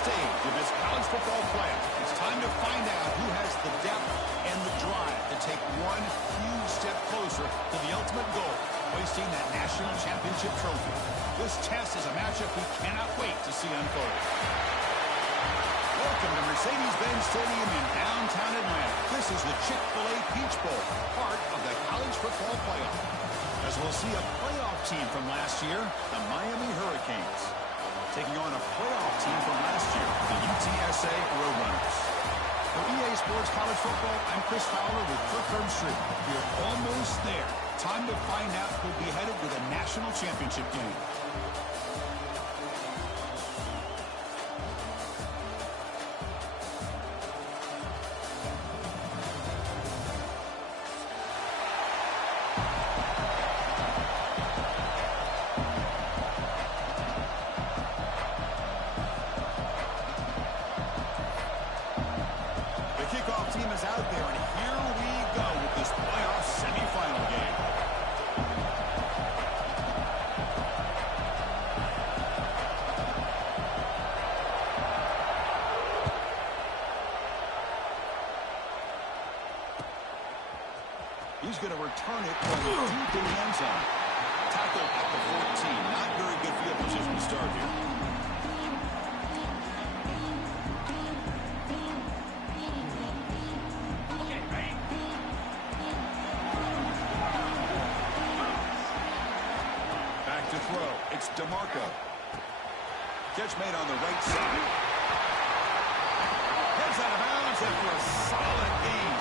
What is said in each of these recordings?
stage of this college football playoff. It's time to find out who has the depth and the drive to take one huge step closer to the ultimate goal, hoisting that national championship trophy. This test is a matchup we cannot wait to see unfold. Welcome to Mercedes-Benz Stadium in downtown Atlanta. This is the Chick-fil-A Peach Bowl, part of the college football playoff. As we'll see a playoff team from last year, the Miami Hurricanes, taking on a playoff team from last year, the UTSA Roadrunners. For EA Sports College Football, I'm Chris Fowler with Kirk Herbstreit. We're almost there. Time to find out who'll be headed to the national championship game. Team is out there, and here we go with this playoff semifinal game. He's going to return it from deep in the end zone. Tackle at the 14. Not very good field position to start here. It's DeMarco. Catch made on the right side. Heads out of bounds after a solid gain.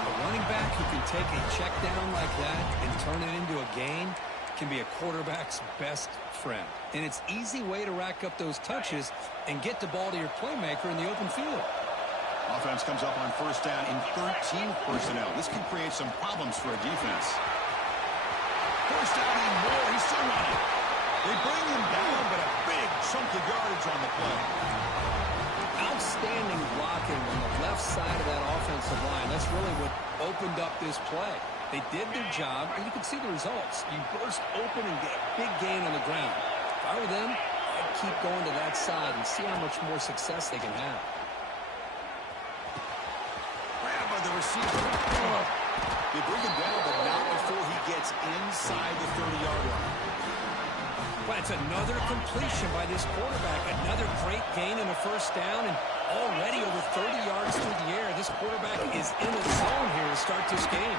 A running back who can take a check down like that and turn it into a gain can be a quarterback's best friend. And it's an easy way to rack up those touches and get the ball to your playmaker in the open field. Offense comes up on first down in 13 personnel. This can create some problems for a defense. First down and more. He's still running. They bring him down, but a big chunk of yardage on the play. Outstanding blocking on the left side of that offensive line. That's really what opened up this play. They did their job, and you can see the results. You burst open and get a big gain on the ground. If I were them, I'd keep going to that side and see how much more success they can have. Grab by the receiver. They bring him down, but not before he gets inside the 30-yard line. But it's another completion by this quarterback. Another great gain in the first down, and already over 30 yards through the air. This quarterback is in the zone here to start this game.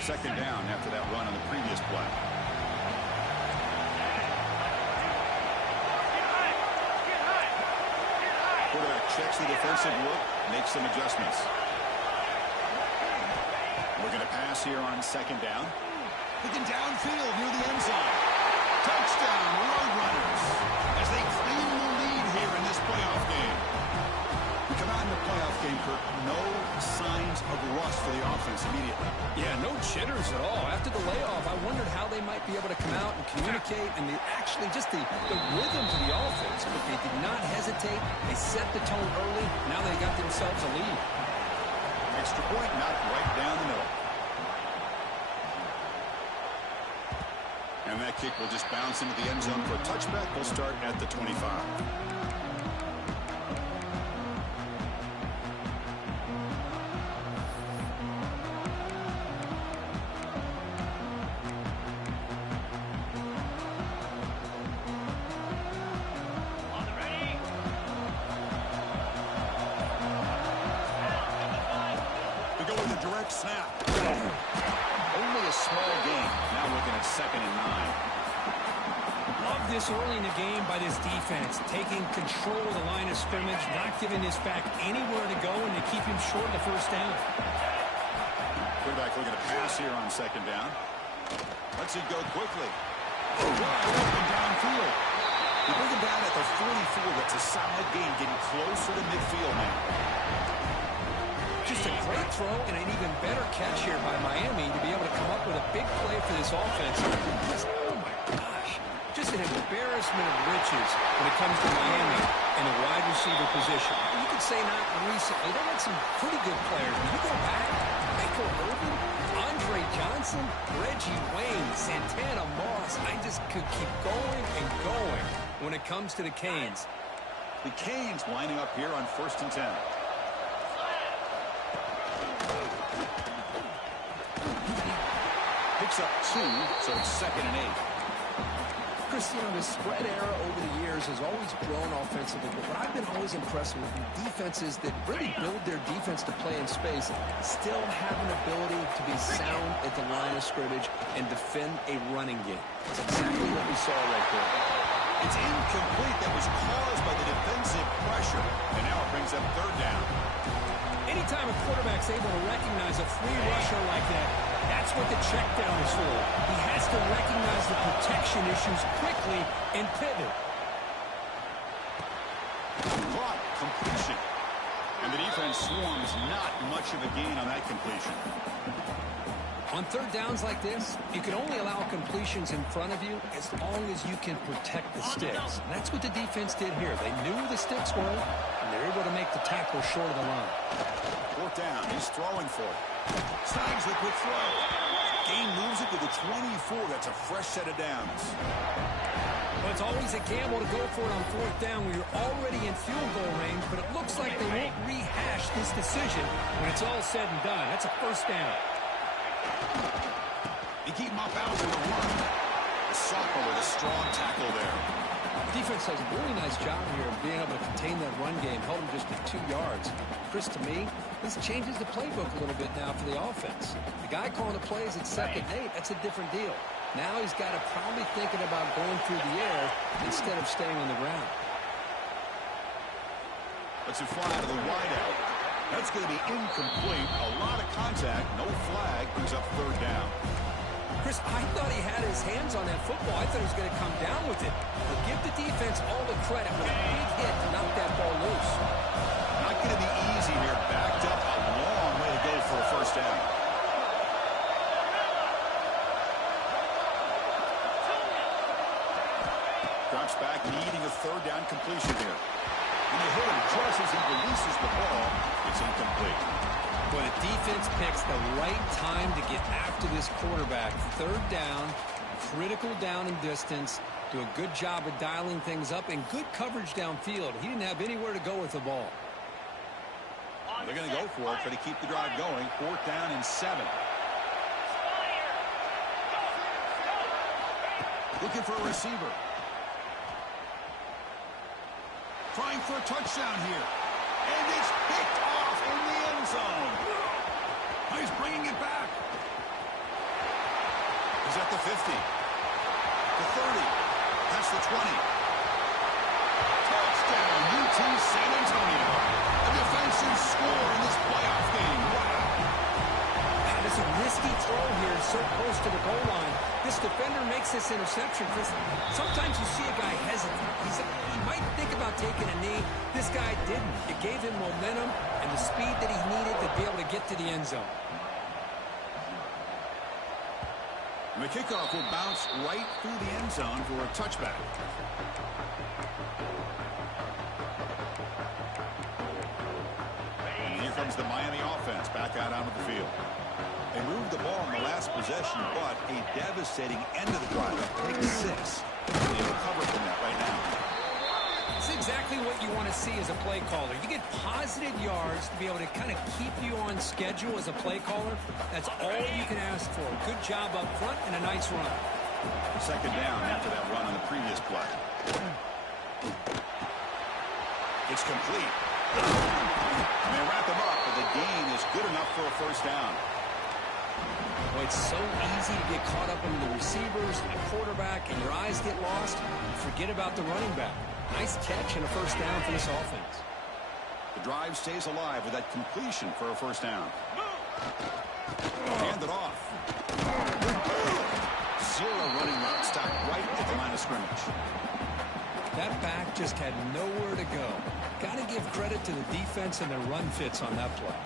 Second down after that run on the previous play. Quarterback checks the defensive look, makes some adjustments. We're going to pass here on second down. Looking downfield near the end zone. Touchdown, Roadrunners, as they claim the lead here in this playoff game. We come out in the playoff game, Kirk. No signs of rust for the offense immediately. Yeah, no jitters at all. After the layoff, I wondered how they might be able to come out and communicate and actually just the rhythm to the offense. But they did not hesitate. They set the tone early. Now they got themselves a lead. Extra point, knocked right down the middle. And that kick will just bounce into the end zone for a touchback. We'll start at the 25. Direct snap. Only a small gain. Now looking at 2nd and 9. Love this early in the game by this defense. Taking control of the line of scrimmage, not giving this back anywhere to go, and to keep him short of the first down. Quarterback looking to pass here on second down. Lets it go quickly. Wide open downfield. They bring him down at the 44. That's a solid gain, getting closer to midfield now. Just a great throw and an even better catch here by Miami to be able to come up with a big play for this offense. Oh, my gosh. Just an embarrassment of riches when it comes to Miami and the wide receiver position. You can would say not recently. They had some pretty good players. When you go back, Michael Irvin, Andre Johnson, Reggie Wayne, Santana Moss. I just could keep going and going when it comes to the Canes. The Canes lining up here on 1st and 10. Picks up 2, so it's 2nd and 8. Chris, you know, the spread era over the years has always grown offensively, but what I've been always impressed with defenses that really build their defense to play in space still have an ability to be sound at the line of scrimmage and defend a running game. That's exactly what we saw right there. It's incomplete. That was caused by the defensive pressure, and now it brings up 3rd down. Anytime a quarterback's able to recognize a free rusher like that, that's what the check down is for. He has to recognize the protection issues quickly and pivot. Caught, completion. And the defense swarms not much of a gain on that completion. On 3rd downs like this, you can only allow completions in front of you as long as you can protect the sticks. And that's what the defense did here. They knew where the sticks were, and they're able to make the tackle short of the line. 4th down. He's throwing for it. Snags the quick throw. Gain moves it to the 24. That's a fresh set of downs. Well, it's always a gamble to go for it on 4th down when you're already in field goal range, but it looks like they won't rehash this decision when it's all said and done. That's a 1st down. You keep him up out for the run. The sophomore with a strong tackle there. Defense does a really nice job here of being able to contain that run game, held him just to 2 yards. Chris, to me, this changes the playbook a little bit now for the offense. The guy calling the plays at 2nd and 8, that's a different deal. Now he's got to probably thinking about going through the air instead of staying on the ground. Let's it fly to the wideout. That's going to be incomplete. A lot of contact, no flag, brings up 3rd down. Chris, I thought he had his hands on that football. I thought he was going to come down with it. But give the defense all the credit with a big hit to knock that ball loose. Not going to be easy here. Backed up a long way to go for a 1st down. Drops back, needing a 3rd down completion here. And the hitter just as he releases the ball, it's incomplete. But the defense picks the right time to get after this quarterback. 3rd down, critical down and distance. Do a good job of dialing things up and good coverage downfield. He didn't have anywhere to go with the ball. They're going to go for it, try to keep the drive going. 4th down and 7. Looking for a receiver. Trying for a touchdown here. And it's picked off in the end zone. He's bringing it back. He's at the 50. The 30. That's the 20. Touchdown, UT San Antonio. A defensive score in this playoff game. Wow. That is a risky throw here, so close to the goal line. This defender makes this interception. Sometimes you see a guy hesitate. He might think about taking a knee. This guy didn't. It gave him momentum and the speed that he needed to be able to get to the end zone. And the kickoff will bounce right through the end zone for a touchback. And here comes the Miami offense back out onto the field. They moved the ball in the last possession, but a devastating end of the drive. Pick 6. They recover from that right now. It's exactly what you want to see as a play caller. You get positive yards to be able to kind of keep you on schedule as a play caller. That's all you can ask for. Good job up front and a nice run. 2nd down after that run on the previous play. It's complete. And they wrap him up, but the gain is good enough for a 1st down. Well, it's so easy to get caught up in the receivers and the quarterback, and your eyes get lost. Forget about the running back. Nice catch and a 1st down for this offense. The drive stays alive with that completion for a 1st down. Hand it off. 0 running route. Stopped right at the line of scrimmage. That back just had nowhere to go. Got to give credit to the defense and their run fits on that play.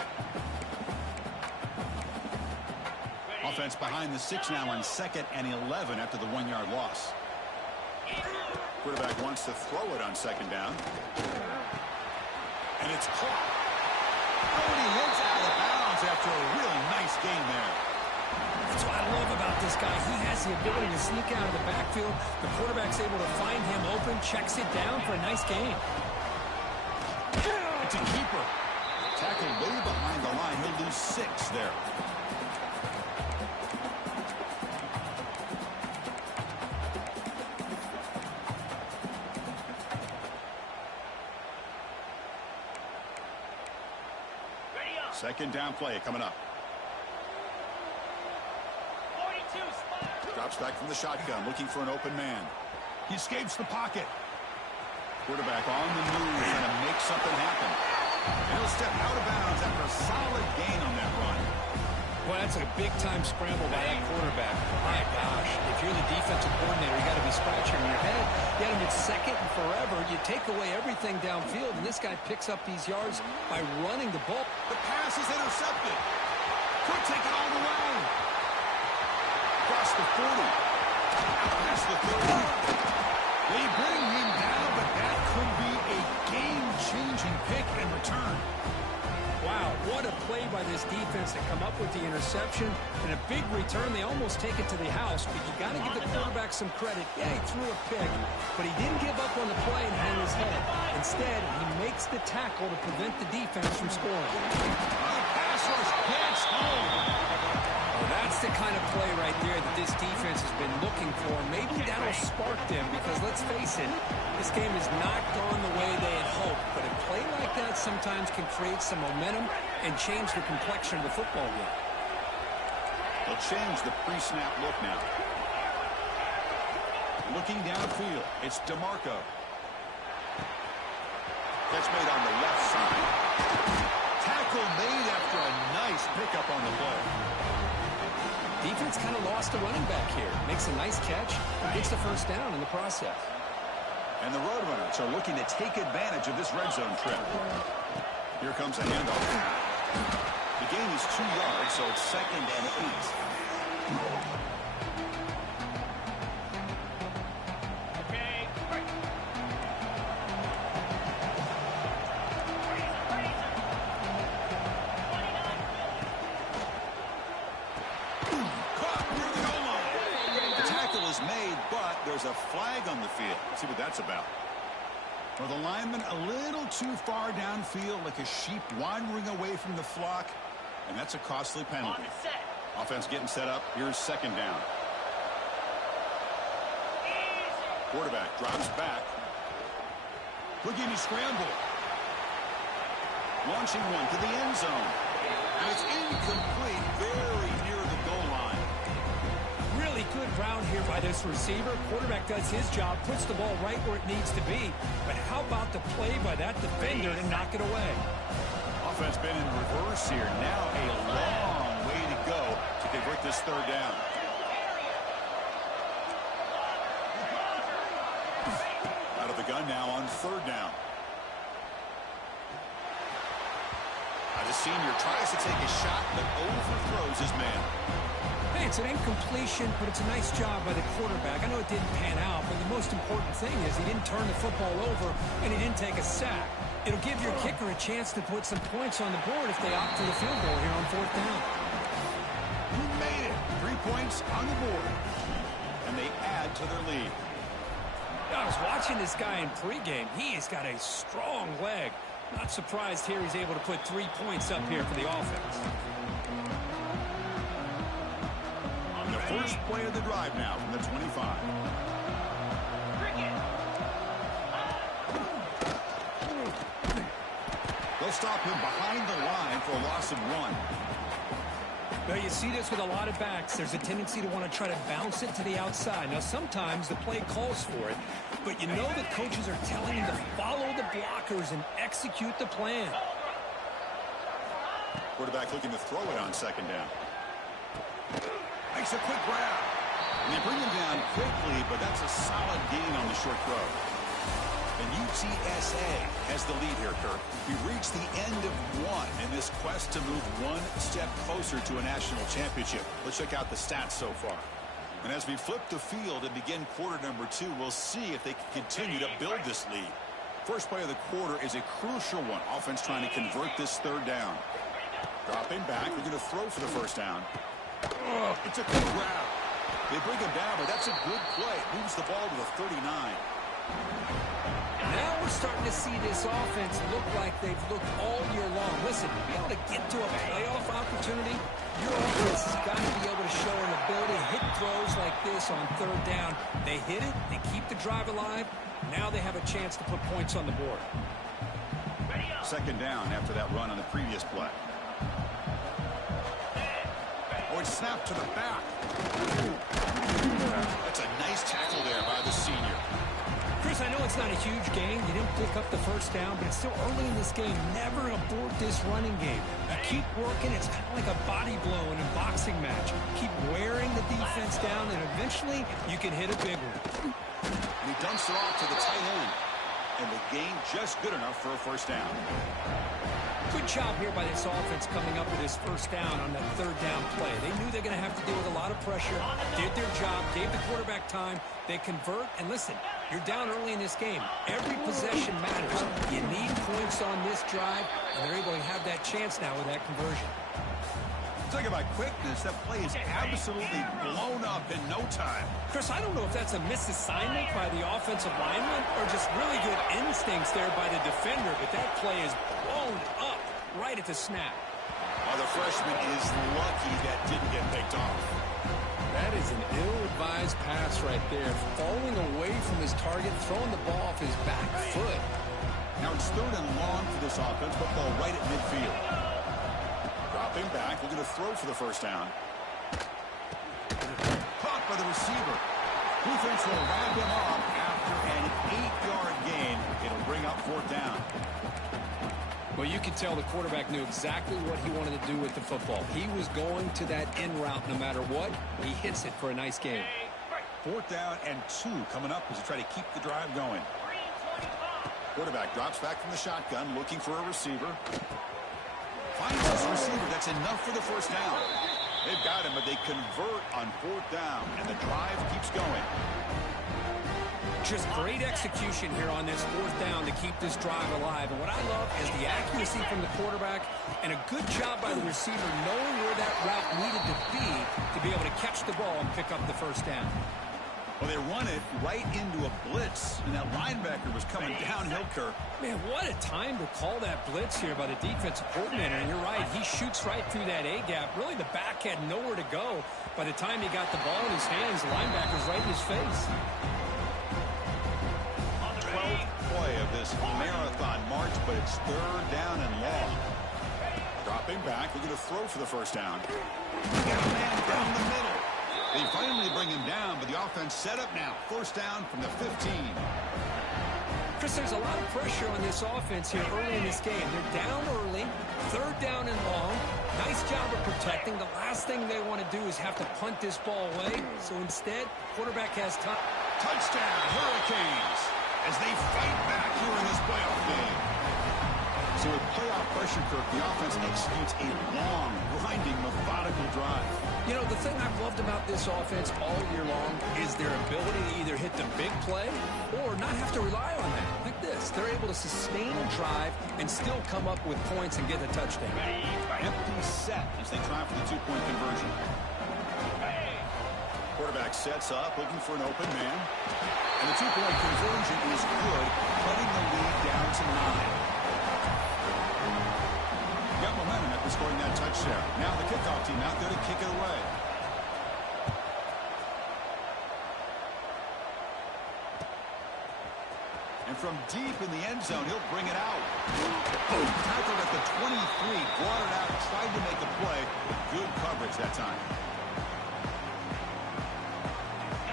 Offense behind the 6 now on 2nd and 11 after the 1-yard loss. Quarterback wants to throw it on 2nd down. And it's caught. Oh, and he hits out of bounds after a really nice gain there. That's what I love about this guy. He has the ability to sneak out of the backfield. The quarterback's able to find him open, checks it down for a nice gain. It's a keeper. Tackled way behind the line. He'll lose 6 there. Second down play coming up. 42, drops back from the shotgun, looking for an open man. He escapes the pocket. Quarterback on the move, trying to make something happen. And he'll step out of bounds after a solid gain on that run. Well, that's a big-time scramble by that quarterback. My gosh, if you're the defensive coordinator, you got to be scratching your head. You had him at second and forever. You take away everything downfield, and this guy picks up these yards by running the ball. The pass is intercepted. Could take it all the way. Across the 40. Out past the 30. They bring him down, but that could be a game-changing pick and return. Wow, what a play by this defense to come up with the interception and a big return. They almost take it to the house, but you got to give the quarterback some credit. Yeah, he threw a pick, but he didn't give up on the play and hang his head. Instead, he makes the tackle to prevent the defense from scoring. The pass rush gets home. Well, that's the kind of play right there that this defense has been looking for. Maybe that'll spark them because, let's face it, this game has not gone the way they had hoped. But a play like that sometimes can create some momentum and change the complexion of the football game. They'll change the pre-snap look now. Looking downfield, it's DeMarco. Catch made on the left side. Tackle made after a nice pickup on the play. Defense kind of lost a running back here. Makes a nice catch and gets the first down in the process. And the Roadrunners are looking to take advantage of this red zone trip. Here comes a handoff. The gain is 2 yards, so it's 2nd and 8. There's a flag on the field. Let's see what that's about. Well, the lineman a little too far downfield, like a sheep wandering away from the flock, and that's a costly penalty. Offense getting set up. Here's 2nd down. Quarterback drops back. Houdini scramble. Launching one to the end zone. And it's incomplete, very near the goal line. Really good route here by this receiver. Quarterback does his job, puts the ball right where it needs to be. But how about the play by that defender to knock it away? Offense been in reverse here. Now a long way to go to convert this 3rd down. Out of the gun now on 3rd down. The senior tries to take a shot, but overthrows his man. Hey, it's an incompletion, but it's a nice job by the quarterback. I know it didn't pan out, but the most important thing is he didn't turn the football over, and he didn't take a sack. It'll give your kicker a chance to put some points on the board if they opt for the field goal here on 4th down. He made it. 3 points on the board. And they add to their lead. I was watching this guy in pregame. He has got a strong leg. Not surprised here he's able to put 3 points up here for the offense. On the first play of the drive now from the 25. They'll stop him behind the line for a loss of 1. Now, you see this with a lot of backs. There's a tendency to want to try to bounce it to the outside. Now, sometimes the play calls for it, but you know the coaches are telling him to follow the blockers and execute the plan. Quarterback looking to throw it on 2nd down. Makes a quick grab. And they bring him down quickly, but that's a solid gain on the short throw. And UTSA has the lead here, Kirk. We reached the end of 1 in this quest to move 1 step closer to a national championship. Let's check out the stats so far. And as we flip the field and begin quarter number 2, we'll see if they can continue to build this lead. First play of the quarter is a crucial one. Offense trying to convert this third down. Dropping back. They're going to throw for the first down. Oh, it's a good grab. They bring him down, but that's a good play. Moves the ball to the 39. Now we're starting to see this offense look like they've looked all year long. Listen, to be able to get to a playoff opportunity, your offense has got to be able to show an ability to hit throws like this on third down. They hit it, they keep the drive alive. Now they have a chance to put points on the board. Second down after that run on the previous play. Oh, it's snapped to the back. That's a nice tackle there by the senior. Chris, I know it's not a huge gain. You didn't pick up the first down, but it's still early in this game. Never abort this running game. You keep working. It's kind of like a body blow in a boxing match. Keep wearing the defense down, and eventually you can hit a big one. And he dumps it off to the tight end. And the gain just good enough for a first down. Good job here by this offense coming up with this first down on that third down play. They knew they're going to have to deal with a lot of pressure, did their job, gave the quarterback time. They convert, and listen, you're down early in this game. Every possession matters. You need points on this drive, and they're able to have that chance now with that conversion. Talking about quickness, that play is absolutely blown up in no time. Chris, I don't know if that's a misassignment by the offensive lineman or just really good instincts there by the defender, but that play is blown up right at the snap. Oh, the freshman is lucky that didn't get picked off. That is an ill-advised pass right there. Falling away from his target, throwing the ball off his back foot. Now it's third and long for this offense, football right at midfield. Dropping back, looking to throw for the first down. Caught by the receiver. Defense will wrap him up after an 8-yard gain. It'll bring up fourth down. Well, you can tell the quarterback knew exactly what he wanted to do with the football. He was going to that in route no matter what. He hits it for a nice gain. Fourth down and 2 coming up as they try to keep the drive going. Quarterback drops back from the shotgun, looking for a receiver. Finds this receiver. That's enough for the first down. They've got him, but they convert on fourth down, and the drive keeps going. Just great execution here on this fourth down to keep this drive alive. And what I love is the accuracy from the quarterback and a good job by the receiver knowing where that route needed to be able to catch the ball and pick up the first down. Well, they run it right into a blitz, and that linebacker was coming downhill, Kirk. Man, what a time to call that blitz here by the defensive coordinator. And you're right, he shoots right through that A-gap. Really, the back had nowhere to go. By the time he got the ball in his hands, the linebacker's right in his face. 12th play of this marathon march, but it's third down and long. Dropping back, we're going to throw for the first down. Got a man down the middle. They finally bring him down, but the offense set up now. First down from the 15. Chris, there's a lot of pressure on this offense here early in this game. They're down early, third down and long. Nice job of protecting. The last thing they want to do is have to punt this ball away. So instead, quarterback has time. Touchdown, Hurricanes, as they fight back here in this playoff game. So with playoff pressure, Kirk, the offense executes a long, grinding, methodical drive. You know, the thing I've loved about this offense all year long is their ability to either hit the big play or not have to rely on that. Like this, they're able to sustain a drive and still come up with points and get a touchdown. Empty set as they try for the two-point conversion. Quarterback sets up, looking for an open man. And the two-point conversion is good, cutting the lead down to 9. Got momentum after scoring that touchdown. Now the kickoff team out there to kick it away. And from deep in the end zone, he'll bring it out. Tackled at the 23, brought it out, tried to make a play. Good coverage that time.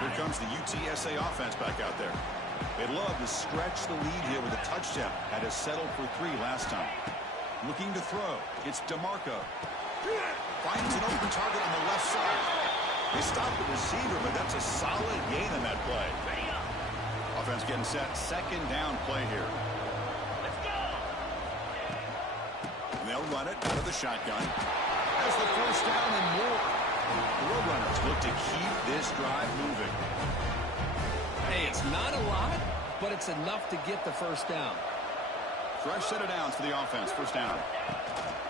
Here comes the UTSA offense back out there. They love to stretch the lead here with a touchdown. Had to settle for 3 last time. Looking to throw. It's DeMarco. Finds an open target on the left side. They stop the receiver, but that's a solid gain on that play. Offense getting set. Second down play here. Let's go. And they'll run it out of the shotgun. That's the first down and more. The Roadrunners look to keep this drive moving. Hey, it's not a lot, but it's enough to get the first down. Fresh set of downs for the offense. First down.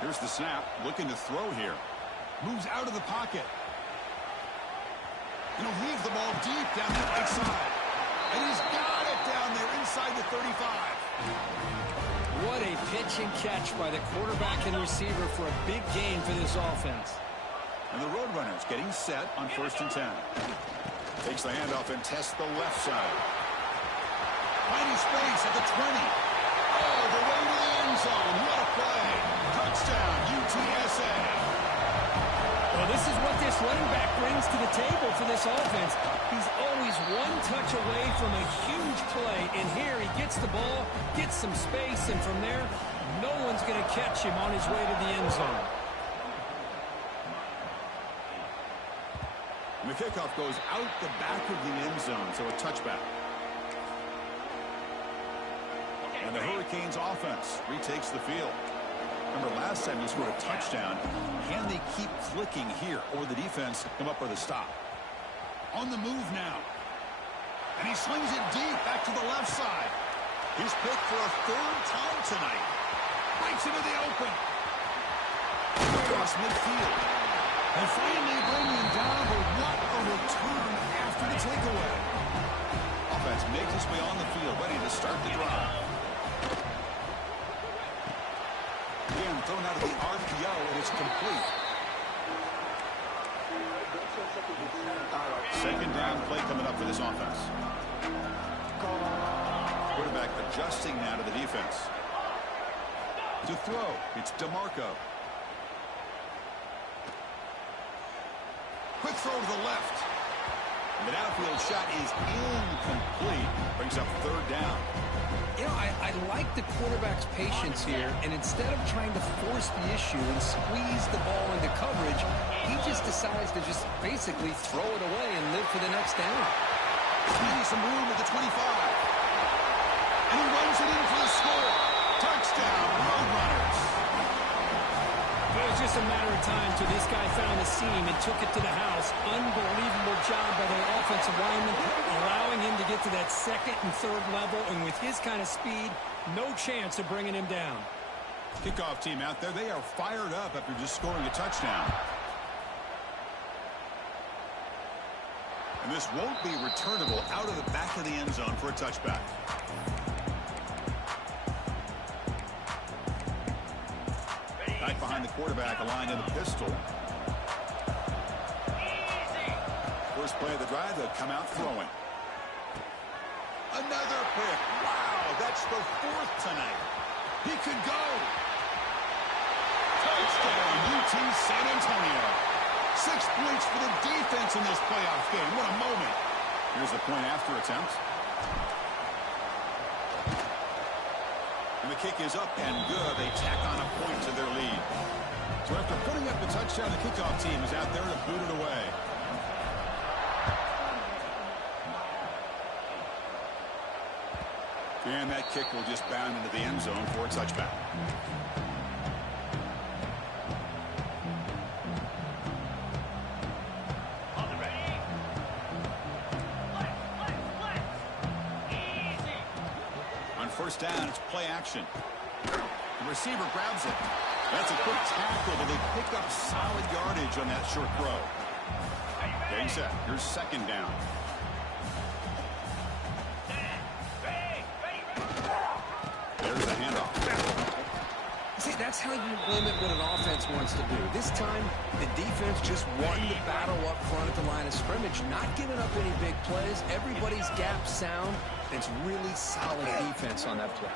Here's the snap. Looking to throw here. Moves out of the pocket. And he'll heave the ball deep down the right side. And he's got it down there inside the 35. What a pitch and catch by the quarterback and receiver for a big gain for this offense. And the Roadrunners getting set on 1st and 10. Takes the handoff and tests the left side. Finding space at the 20. All the way to the end zone. What a play. Touchdown, UTSA. Well, this is what this running back brings to the table for this offense. He's always one touch away from a huge play. And here he gets the ball, gets some space, and from there, no one's going to catch him on his way to the end zone. And the kickoff goes out the back of the end zone, so a touchback. And the Hurricanes offense retakes the field. Remember, last time he scored a touchdown. Can they keep clicking here, or the defense come up with a stop? On the move now. And he slings it deep back to the left side. He's picked for a 3rd time tonight. Breaks into the open. Across midfield. And finally bringing him down, but what a return after the takeaway. Offense makes its way on the field, ready to start the drive. Again, thrown out of the RPO, and it's complete. 2nd down play coming up for this offense. Quarterback adjusting now to the defense. To throw, it's DeMarco. Quick throw to the left. And the downfield shot is incomplete. Brings up 3rd down. You know, I like the quarterback's patience here, and instead of trying to force the issue and squeeze the ball into coverage, he just decides to just basically throw it away and live for the next down. Squeezing some room at the 25. And he runs it in for the score. Touchdown, Roadrunners. It was just a matter of time till this guy found a seam and took it to the house. Unbelievable job by the offensive lineman, allowing him to get to that 2nd and 3rd level. And with his kind of speed, no chance of bringing him down. Kickoff team out there, they are fired up after just scoring a touchdown. And this won't be returnable out of the back of the end zone for a touchback. Back behind the quarterback, aligned in the pistol. First play of the drive, they'll come out throwing. Another pick. Wow, that's the 4th tonight. He could go. Touchdown, UT San Antonio. 6 points for the defense in this playoff game. What a moment. Here's the point after attempt. And the kick is up and good. They tack on a point to their lead. So after putting up the touchdown, the kickoff team is out there to boot it away. And that kick will just bound into the end zone for a touchback. On 1st down, it's play action. The receiver grabs it. That's a quick tackle, but they pick up solid yardage on that short throw. Getting set. Here's 2nd down. There's the handoff. See, that's how you limit what an offense wants to do. This time, the defense just won the battle up front at the line of scrimmage, not giving up any big plays. Everybody's gap sound. It's really solid defense on that play.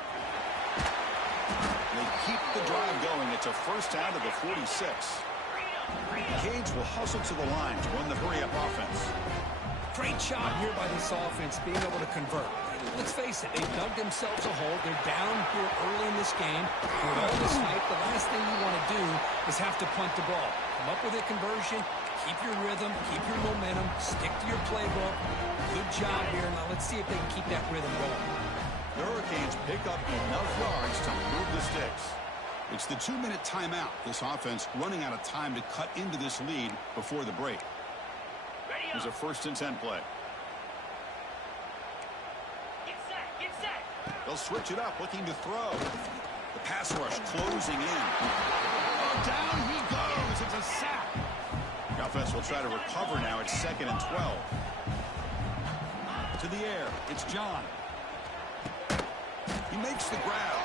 They keep the drive going. It's a 1st down to the 46. Cage will hustle to the line to run the hurry-up offense. Great job here by this offense being able to convert. Let's face it, they dug themselves a hole. They're down here early in this game. With all this hype, the last thing you want to do is have to punt the ball. Come up with a conversion, keep your rhythm, keep your momentum, stick to your playbook. Good job here. Now let's see if they can keep that rhythm going. The Hurricanes pick up enough yards to move the sticks. It's the 2-minute timeout. This offense running out of time to cut into this lead before the break. Here's a 1st and 10 play. They'll switch it up, looking to throw. The pass rush closing in. Oh, down he goes. It's a sack. The offense will try to recover now. It's 2nd and 12. To the air. It's John. He makes the grab.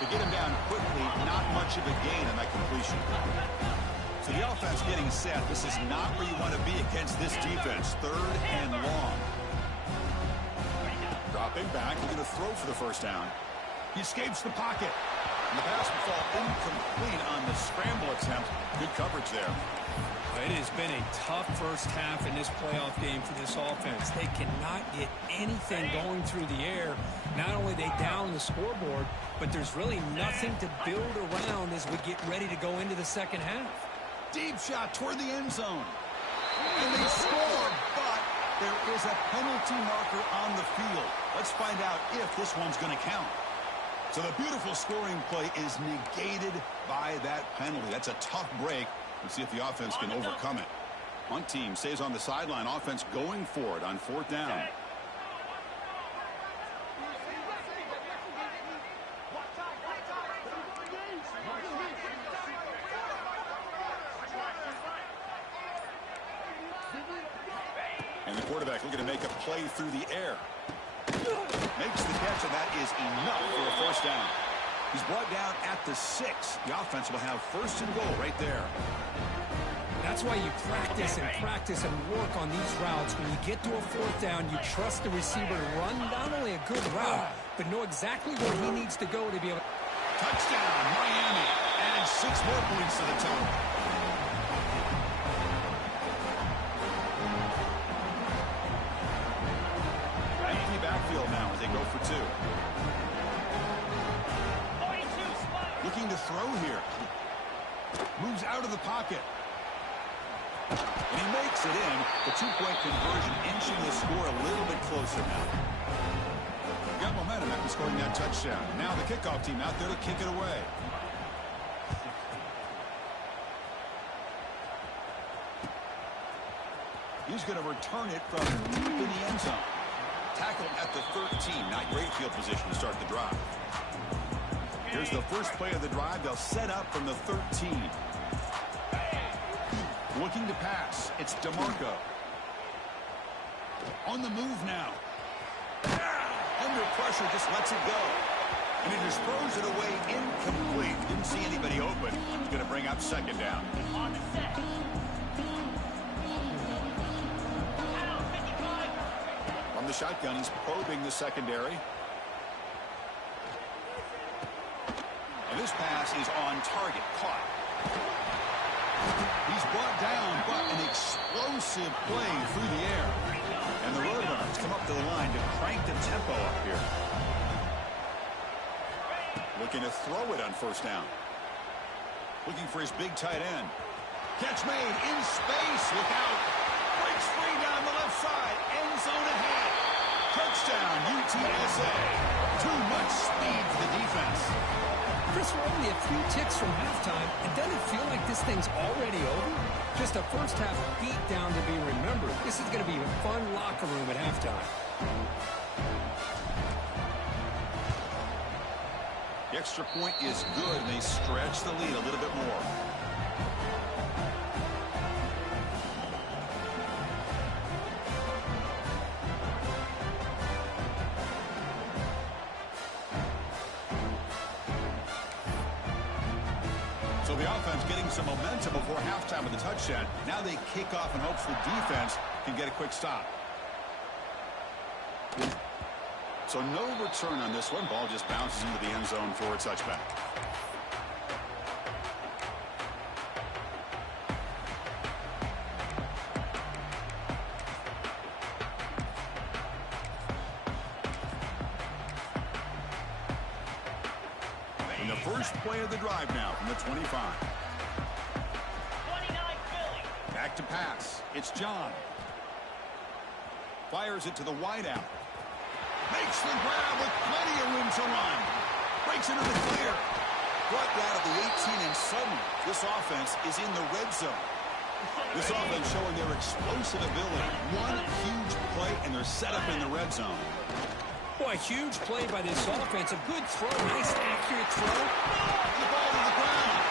To get him down quickly, not much of a gain on that completion. So the offense getting set. This is not where you want to be against this defense. 3rd and long. Dropping back, looking to throw for the first down. He escapes the pocket. And the pass will fall incomplete on the scramble attempt. Good coverage there. It has been a tough first half in this playoff game for this offense. They cannot get anything going through the air. Not only they down the scoreboard, but there's really nothing to build around as we get ready to go into the second half. Deep shot toward the end zone. And they score, but there is a penalty marker on the field. Let's find out if this one's going to count. So the beautiful scoring play is negated by that penalty. That's a tough break. Let's see if the offense can overcome it. One team stays on the sideline. Offense going for it on 4th down. And the quarterback looking to make a play through the air. Makes the catch, and that is enough for a first down. He's brought down at the 6. The offense will have 1st and goal right there. That's why you practice and work on these routes. When you get to a 4th down, you trust the receiver to run not only a good route, but know exactly where he needs to go to be able to... Touchdown, Miami. And 6 more points to the total. Empty backfield now as they go for 2. Looking to throw here. Moves out of the pocket. And he makes it in. The 2-point conversion inching the score a little bit closer now. Got momentum after scoring that touchdown. Now the kickoff team out there to kick it away. He's going to return it from deep in the end zone. Tackled at the 13. Not great field position to start the drive. Here's the first play of the drive. They'll set up from the 13. Looking to pass. It's DeMarco. On the move now. Under pressure, just lets it go. And he just throws it away incomplete. Didn't see anybody open. He's going to bring up 2nd down. On the set. From the shotgun, he's probing the secondary. And this pass is on target. Caught. He's brought down, but an explosive play through the air. And the Roadrunners come up to the line to crank the tempo up here. Looking to throw it on 1st down. Looking for his big tight end. Catch made in space. Look out. Breaks free down the left side. End zone ahead. Touchdown, UTSA. Too much speed for the defense. Chris, we're only a few ticks from halftime, and doesn't it feel like this thing's already over? Just a first half beat down to be remembered. This is going to be a fun locker room at halftime. The extra point is good, and they stretch the lead a little bit more. So the offense getting some momentum before halftime with the touchdown. Now they kick off in hopes the defense can get a quick stop. So no return on this one. Ball just bounces into the end zone for a touchback. And the first play of the drive now from the 25. Back to pass. It's John. Fires it to the wideout. Makes the grab with plenty of room to run. Breaks into the clear. Brought down at the 18, and suddenly this offense is in the red zone. This offense showing their explosive ability. One huge play, and they're set up in the red zone. Boy, A huge play by this offense. A good throw. Nice, accurate throw. The ball to the ground.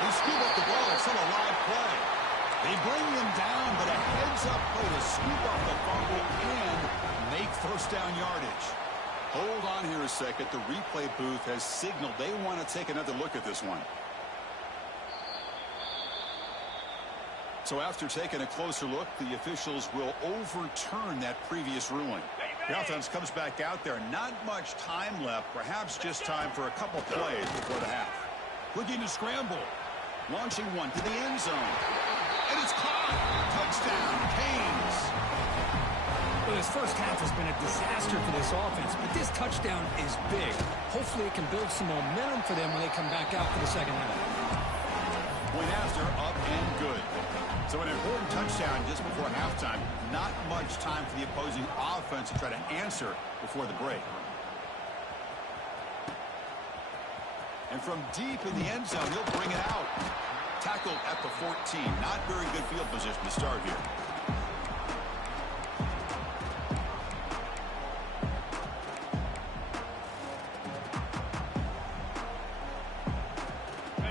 They scoop up the ball. It's still a live play. They bring him down, but a heads-up play to scoop up the fumble and make first down yardage. Hold on here a second. The replay booth has signaled they want to take another look at this one. So after taking a closer look, the officials will overturn that previous ruling. The offense comes back out there. Not much time left. Perhaps just time for a couple plays before the half. Looking to scramble. Launching one to the end zone. And it's caught. Touchdown, Canes. Well, this first half has been a disaster for this offense, but this touchdown is big. Hopefully it can build some momentum for them when they come back out for the second half. Point after, up and good. So an important touchdown just before halftime. Not much time for the opposing offense to try to answer before the break. And from deep in the end zone, he'll bring it out. Tackled at the 14. Not very good field position to start here.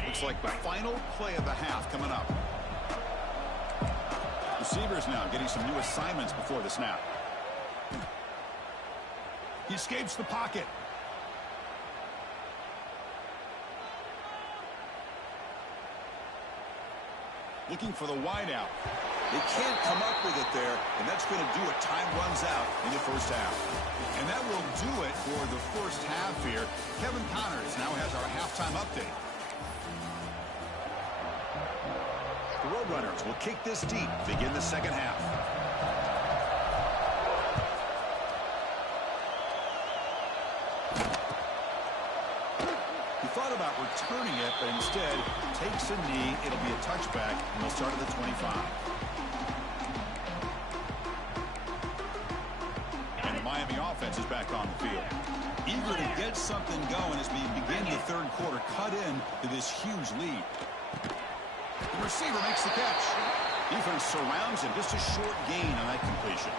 Looks like the final play of the half coming up. Receivers now getting some new assignments before the snap. He escapes the pocket. Looking for the wideout. They can't come up with it there, and that's going to do it. Time runs out in the first half. And that will do it for the first half here. Kevin Connors now has our halftime update. The Roadrunners will kick this deep, begin the second half. He thought about returning it, but instead takes a knee. It'll be a touchback, and they'll start at the 25. And the Miami offense is back on the field. Eager to get something going as we begin the third quarter, cut in to this huge lead. The receiver makes the catch. Defense surrounds him. Just a short gain on that completion.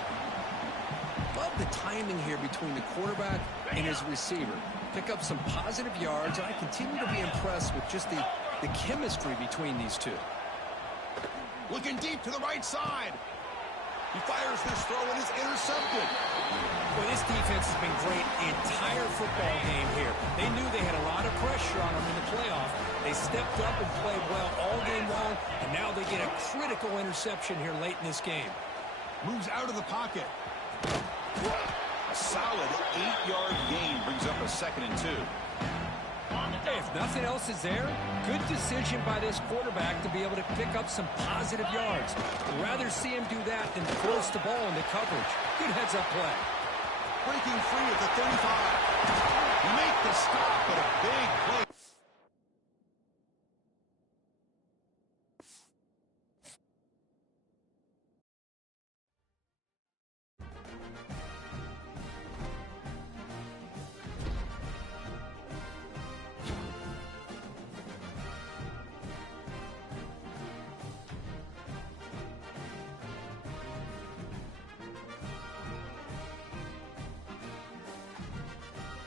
Love the timing here between the quarterback and his receiver. Pick up some positive yards, and I continue to be impressed with just the chemistry between these two. Looking deep to the right side. He fires this throw and is intercepted. Well, this defense has been great the entire football game here. They knew they had a lot of pressure on them in the playoff. They stepped up and played well all game long, and now they get a critical interception here late in this game. Moves out of the pocket. A solid 8-yard gain brings up a 2nd and 2. Hey, if nothing else is there, good decision by this quarterback to be able to pick up some positive yards. I'd rather see him do that than force the ball into coverage. Good heads-up play. Breaking free at the 35. Make the stop, but a big play.